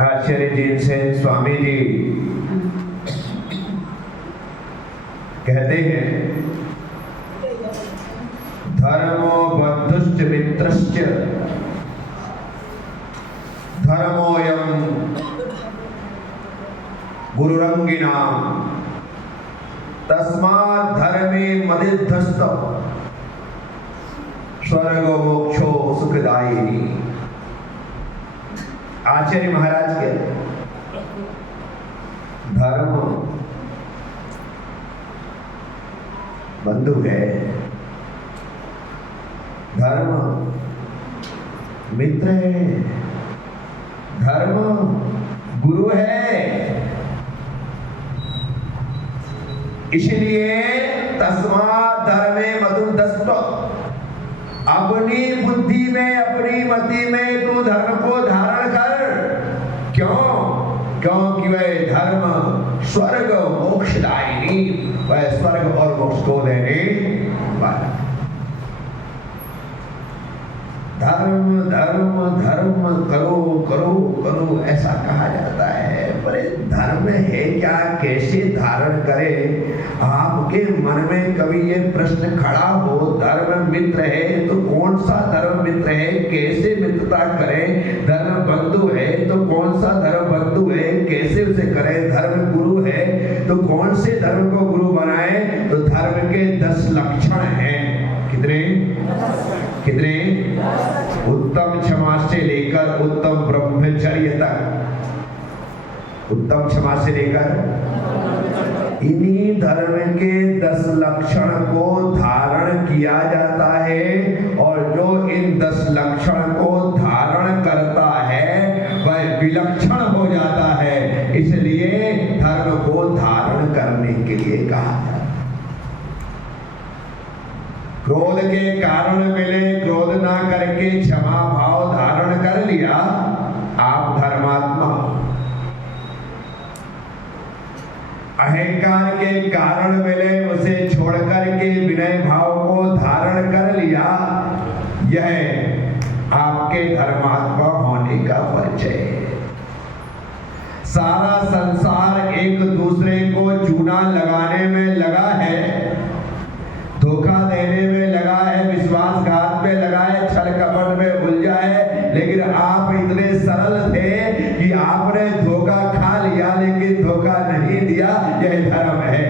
आचार्य जी से स्वामी जी कहते हैं, धर्मो बंधुश्च मित्रश्च धर्मोऽयं गुरुरंगिणाम् तस्मात् धर्मे मदिध्यस्तः स्वर्गो मोक्षो सुखदायिनी। आचार्य महाराज के धर्म बंधु है, धर्म मित्र है, धर्म गुरु है। इसलिए तस्मात् धर्मे मदुद्धस्त्व, अपनी बुद्धि में अपनी मति में तू धर्म को धारण कर। क्यों? क्योंकि वह धर्म स्वर्ग मोक्षदायिनी, वह स्वर्ग और मोक्ष को देने वाला। धर्म धर्म धर्म करो करो करो ऐसा कहा जाता है, पर धर्म है क्या, कैसे धारण करे? आपके मन में कभी ये प्रश्न खड़ा हो, धर्म मित्र है तो कौन सा धर्म मित्र है, कैसे मित्रता करें? धर्म बंधु है तो कौन सा धर्म बंधु है, कैसे उसे करें? धर्म गुरु है तो कौन से धर्म को गुरु बनाए? तो धर्म के 10 लक्षण हैं। कितने कितने? उत्तम क्षमा से लेकर उत्तम ब्रह्मचर्य तक, उत्तम क्षमा से लेकर इन्हीं धर्म के 10 लक्षण को धारण किया जाता है। और जो इन 10 लक्षण को धारण करता है वह विलक्षण हो जाता है। इसलिए धर्म को धारण करने के लिए कहा है। क्रोध के कारण मिले, क्रोध ना करके क्षमा भाव धारण कर लिया, आप धर्मात्मा। अहंकार के कारण मिले, उसे छोड़कर के विनय भाव को धारण कर लिया, यह आपके धर्मात्मा होने का परिचय है। सारा संसार एक दूसरे को चूना लगाने में लगा है, धोखा देने में लगा है, विश्वासघात में लगा है, छल कपट में उलझा है, लेकिन आप इतने सरल थे कि आपने धोखा खा लिया लेकिन धोखा नहीं दिया। यह धर्म है।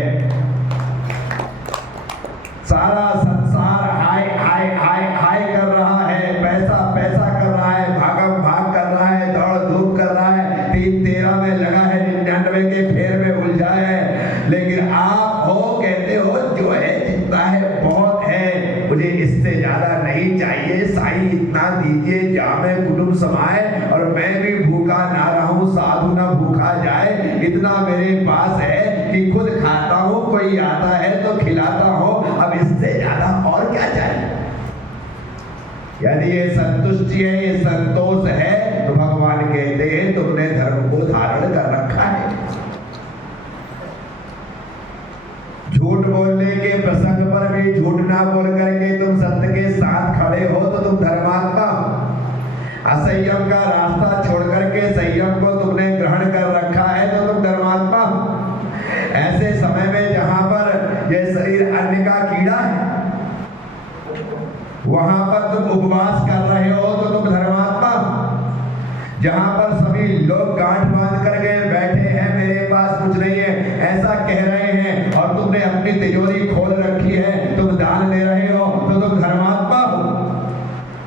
सारा संसार हाय हाय हाय हाय कर रहा है, पैसा पैसा कर रहा है, भागम भाग कर रहा है, दौड़ धूप कर रहा है, 3-13 में लगा है, 99 के फेर में उलझा है, लेकिन आप हो कहते हो जो है जितना है बहुत है, मुझे इससे ज्यादा नहीं चाहिए, साईं इतना दीजिए जामे कुटुंब समाए और मैं भी भूखा ना रहूं, साधु ना भूखा जाए, इतना मेरे पास है कि खुद खाता हूं, कोई आता है तो खिलाता हूं, अब इससे ज्यादा और क्या चाहिए? यदि ये संतुष्टि है, ये संतोष है, तो भगवान कहते हैं तुमने धर्म को धारण कर रखा है। झूठ बोलने के प्रसंग पर भी झूठ ना बोल करके तुम सत्य के साथ खड़े हो तो तुम धर्मात्मा। असंयम का रास्ता छोड़ करके संयम को तुमने ग्रहण कर रखा है तो तुम धर्मात्मा। ऐसे समय में जहां पर यह शरीर अन्न का कीड़ा है, वहां पर तुम उपवास कर रहे हो तो तुम धर्मात्मा। जहां पर सभी लोग गांठ बांध करके बैठे हैं, मेरे पास कुछ नहीं है ऐसा कह रहे हैं, और तुमने अपनी तिजोरी खोल रखी है, तुम दान दे रहे हो तो तुम धर्मात्मा हो।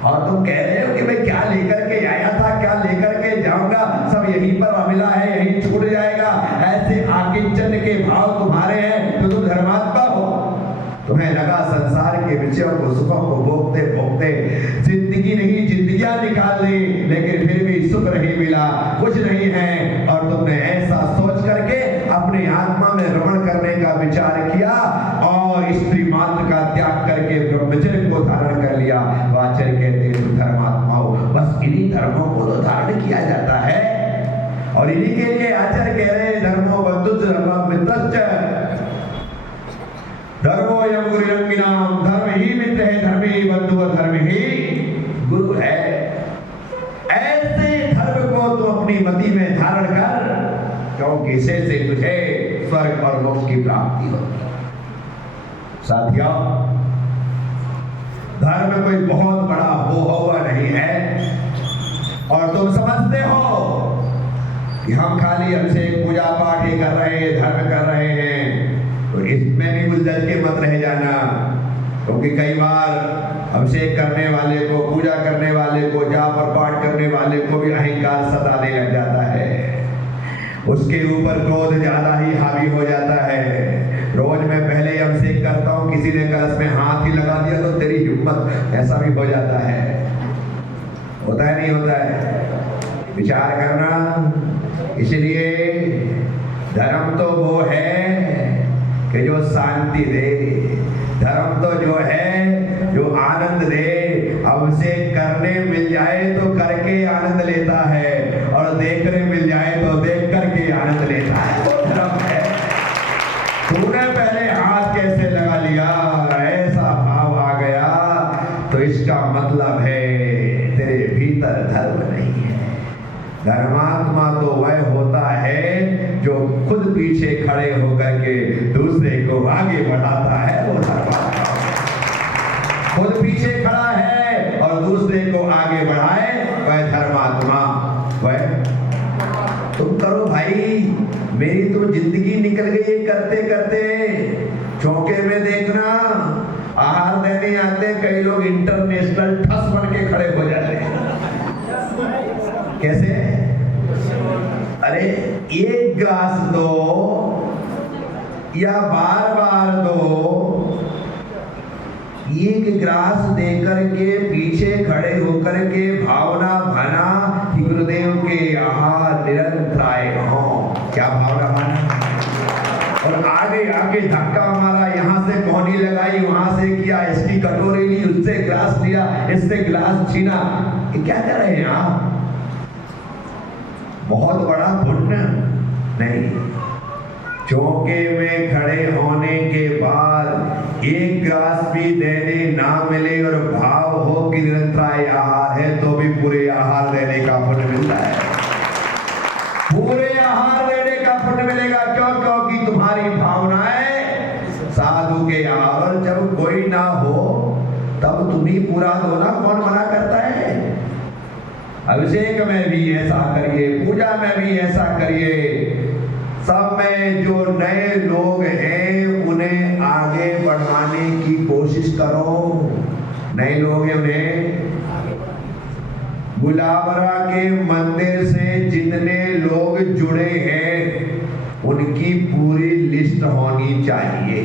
और तुम कह रहे हो कि मैं क्या लेकर के आया था, क्या लेकर के जाऊंगा, सब यहीं पर अमिला है, यहीं छूट जाएगा, ऐसे आकिंचन के भाव तुम्हारे हैं तो तुम धर्मात्मा हो। तुम्हें लगा संसार के विषयों को, सुखों को भोगते भोगते जिंदगी नहीं जिंदगियां निकाल ली, लेकिन फिर भी सुख नहीं मिला, कुछ नहीं है, और तुमने ऐसा सोच करके अपनी आत्मा में रमण करने का विचार किया और स्त्री मात्र का त्याग करके ब्रह्मचर्य को धारण कर लिया। आचार्य कहते हैं तुम धर्मात्मा हो। बस इन्हीं धर्मों को तो धारण किया जाता है, और इन्हीं के लिए आचार्य कह रहे हैं धर्मो बंधुश्च धर्मो मित्रश्च धर्मोऽयं गुरुरंगिणाम्, धर्म ही मित्र है, धर्म ही बंधु और धर्म ही गुरु है। ऐसे धर्म को तो अपनी अपनी मति में धारण कर, क्योंकि इसे से तुझे स्वर्ग और मोक्ष की प्राप्ति होगी। साथियों, धर्म कोई बहुत बड़ा हो हुआ नहीं है, और तुम समझते हो कि हम खाली हमसे पूजा पाठ ही कर रहे हैं, धर्म कर रहे हैं, तो इसमें भी उलझ के मत रह जाना, क्योंकि कई बार अभिषेक करने वाले को, पूजा करने वाले को, जाप और पाठ करने वाले को भी अहंकार सताने लग जाता है। उसके ऊपर क्रोध ज्यादा ही हावी हो जाता है। रोज मैं पहले ही अभिषेक करता हूँ, किसी ने कलश में हाथ ही लगा दिया तो तेरी हिम्मत, ऐसा भी हो जाता है। होता है नहीं होता है? विचार करना। इसलिए धर्म तो वो है कि जो शांति दे, धर्म तो जो है जो आनंद दे। अभिषेक करने मिल जाए तो करके आनंद लेता है, और देखने मिल जाए तो देख करके आनंद लेता है, वो धर्म है। तूने पहले हाथ कैसे लगा लिया, ऐसा भाव आ गया, तो इसका मतलब है तेरे भीतर धर्म नहीं है। धर्मात्मा तो वह होता है जो खुद पीछे खड़े होकर के दूसरे को आगे बढ़ाता है, वो धर्मात्मा। खुद पीछे खड़ा है और दूसरे को आगे बढ़ाए, वह धर्मात्मा। वह तुम करो भाई, मेरी तो जिंदगी निकल गई करते करते। चौके में देखना, आहार देने आते कई लोग इंटरनेशनल ठस बन के खड़े हो जाते हैं। कैसे? अरे एक गिलास दो या बार बार दो, एक गिलास देकर के पीछे खड़े होकर के भावना बना कि गुरुदेव के आहार निरंतराय हो। क्या भावना बना? और आगे आगे धक्का मारा, यहाँ से कोहनी लगाई, वहां से किया, इसकी कटोरी ली, उससे गिलास लिया, इससे गिलास छीना। ये क्या कर रहे हैं आप? बहुत बड़ा पुण्य नहीं। चौके में खड़े होने के बाद एक गिलास भी देने ना मिले और भाव हो कि निरंतराय आहार है, तो भी पूरे आहार देने का पुण्य मिलता है। पूरे आहार देने का पुण्य मिलेगा। क्यों? क्योंकि तुम्हारी भावनाएं साधु के आहार, और जब कोई ना हो तब तुम ही पूरा दो ना, कौन मना करता है? अभिषेक में भी ऐसा करिए, पूजा में भी ऐसा करिए। सब में जो नए लोग हैं उन्हें आगे बढ़ाने की कोशिश करो। नए लोग हैं, उन्हें गुलाबरा के मंदिर से जितने लोग जुड़े हैं उनकी पूरी लिस्ट होनी चाहिए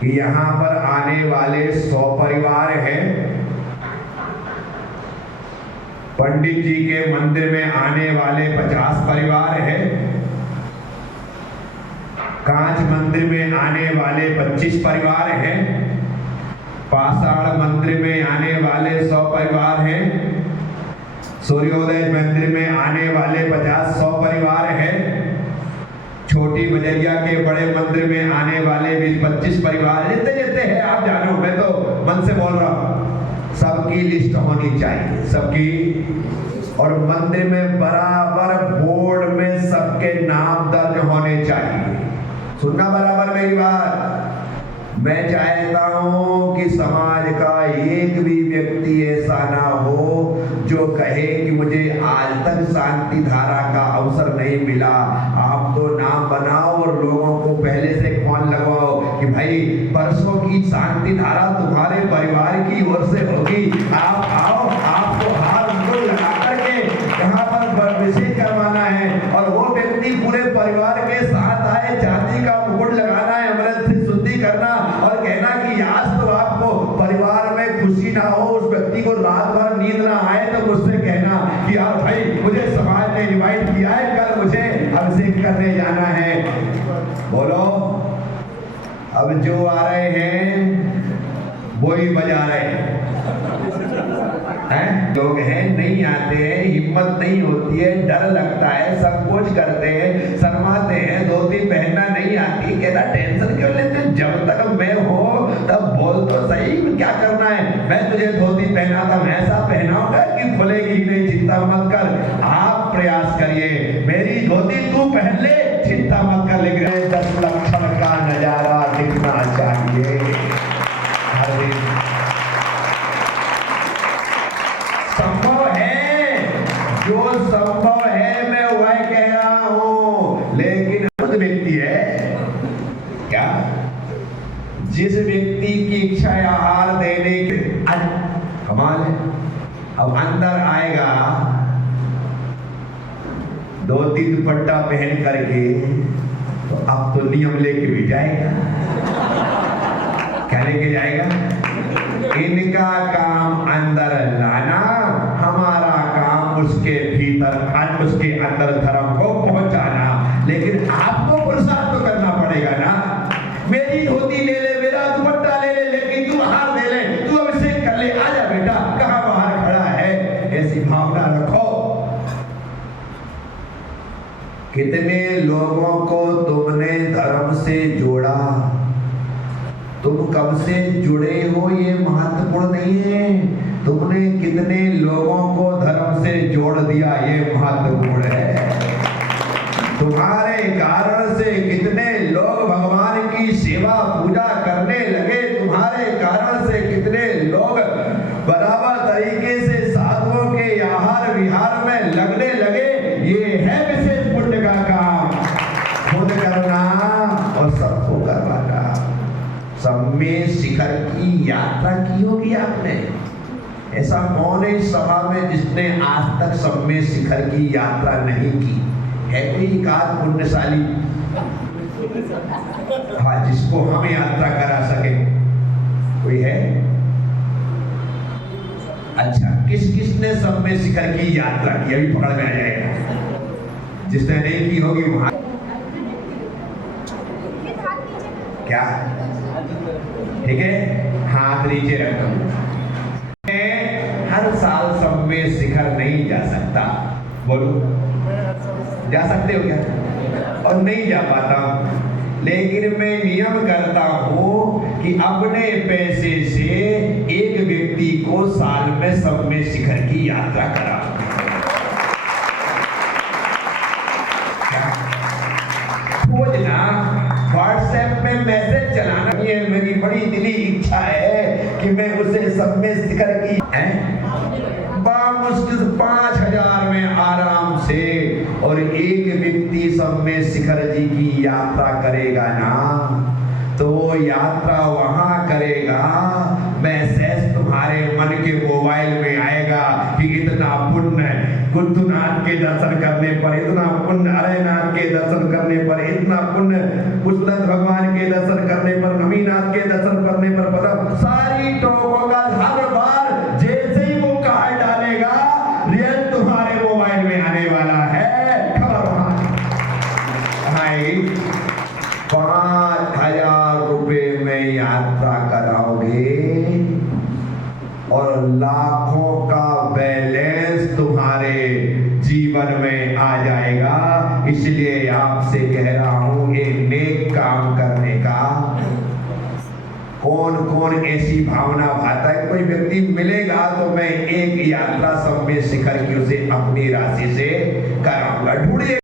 कि यहाँ पर आने वाले 100 परिवार हैं। पंडित जी के मंदिर में आने वाले 50 परिवार हैं। कांच मंदिर में आने वाले 25 परिवार हैं। पाषाण मंदिर में आने वाले 100 परिवार हैं। सूर्योदय मंदिर में आने वाले 50-100 परिवार हैं। छोटी बजरिया के बड़े मंदिर में आने वाले 20-25 परिवार, जितने जितने हैं आप जानो, मैं तो मन से बोल रहा हूं। सबकी लिस्ट होनी चाहिए, सबकी। और मंदिर में बराबर बोर्ड में सबके नाम दर्ज होने चाहिए। सुनना बराबर मेरी बात। मैं चाहता हूं कि समाज का एक भी व्यक्ति ऐसा ना हो जो कहे कि मुझे आज तक शांति धारा का अवसर नहीं मिला। आप तो नाम बनाओ और लोगों को पहले से फोन लगवाओ कि भाई परसों की शांति धारा तुम्हारे परिवार की ओर से होगी, आप आओ, आपको हार मुकुट लगा करके यहाँ पर अभिषेक करवाना है। और वो व्यक्ति पूरे परिवार के साथ आए, चांदी का मुकुट लगाना है, अमृत से शुद्धि करना और कहना कि आज तो आपको परिवार में खुशी ना हो, उस व्यक्ति को रात भर नींद ना आए, तो मुझसे कहना कि यार भाई मुझे समाज ने इनवाइट किया है, कल मुझे अभिषेक करने जाना है। बोलो, अब जो आ रहे हैं वो ही बजा रहे हैं। लोग हैं नहीं आते हैं, हिम्मत नहीं होती है, डर लगता है, संकोच करते हैं, शर्माते हैं, धोती पहनना नहीं आती। कहता टेंशन क्यों लेते? जब तक मैं हो तब बोल तो सही, क्या करना है? मैं तुझे धोती पहनाता हूं, ऐसा पहनाऊंगा कि खुलेगी नहीं, चिंता मत कर। आप प्रयास करिए। मेरी धोती तू पहन ले, चिंता मत कर, लेकिन 10 लक्षण का नजारा दिखना चाहिए हर दिन। संभव है, जो संभव है मैं वह कह रहा हूं, लेकिन खुद व्यक्ति है क्या, जिस व्यक्ति की इच्छा है आहार देने के, कमाल है। अब अंदर आएगा धोती दुपट्टा पहन करके, तो अब तो नियम लेके भी जाएगा। क्या लेके जाएगा? इनका काम अंदर लाना, हमारा काम उसके भीतर, उसके अंदर धर्म को पहुंचाना। लेकिन आपको पुरुषार्थ तो करना पड़ेगा ना। मेरी धोती ले ले, मेरा दुपट्टा ले ले, लेकिन तू हार दे ले, तू अभिषेक कर ले, आजा बेटा, कहां बाहर खड़ा है, ऐसी भावना रखो। कितने लोगों को तुमने धर्म से जोड़ा, तुम कब से जुड़े हो ये महत्वपूर्ण नहीं है, तुमने कितने लोगों को धर्म से जोड़ दिया ये महत्वपूर्ण है। तुम्हारे कारण से कितने लोग भगवान की सेवा पूजा करने लगे, तुम्हारे कारण से कितने लोग बराबर तरीके से साधुओं के आहार विहार में लगने लगे। ये है विशेष पुण्य का काम, खुद करना और सबको करवाना। सम्मेद शिखर की यात्रा की होगी आपने? ऐसा कौन है इस सभा में जिसने आज तक सम्मेद शिखर की यात्रा नहीं की है? कोई एकाध पुण्यशाली, हाँ, जिसको हम यात्रा करा सके, कोई है? अच्छा, किस किसने सम्मेद शिखर की यात्रा की? अभी पकड़ में आ जाएगा। जिसने नहीं की होगी वहां क्या, ठीक है, हाथ नीचे रखो। हर साल सम्मेद शिखर नहीं जा सकता, बोलो जा सकते हो क्या? और नहीं जा पाता हूं, लेकिन मैं नियम करता हूं कि अपने पैसे से एक व्यक्ति को साल में सम्मेद शिखर की यात्रा करा। खोजना, व्हाट्सएप में मैसेज चलाना, ये मेरी बड़ी दिली इच्छा है कि मैं उसे सम्मेद शिखर की बामुश्किल 5000 में आराम से, और एक व्यक्ति सम्मेद शिखर जी की यात्रा करेगा ना, तो वो यात्रा वहां करेगा, मैसेज तुम्हारे मन के मोबाइल में आएगा कि इतना पुण्य गुद्दुनाथ के दर्शन करने पर, इतना पुण्य अरयनाथ के दर्शन करने पर, इतना पुण्य कुशलत भगवान के दर्शन करने पर, नमीनाथ के दर्शन करने पर, मतलब सारी टोकों का हर बार जैसे ही वो कार्ड डालेगा, रियल तुम्हारे मोबाइल में आने वाला है। खबर वहां 5000 रुपए में यात्रा कराओगे और लाखों का बैलेंस तुम्हारे जीवन में आ जाएगा। इसलिए आपसे कह रहा हूं, एक नेक काम करने का कौन कौन ऐसी भावना भाता है? कोई व्यक्ति मिलेगा तो मैं एक यात्रा सम्मेद शिखर की उसे अपनी राशि से कराऊंगा। ढूंढिए।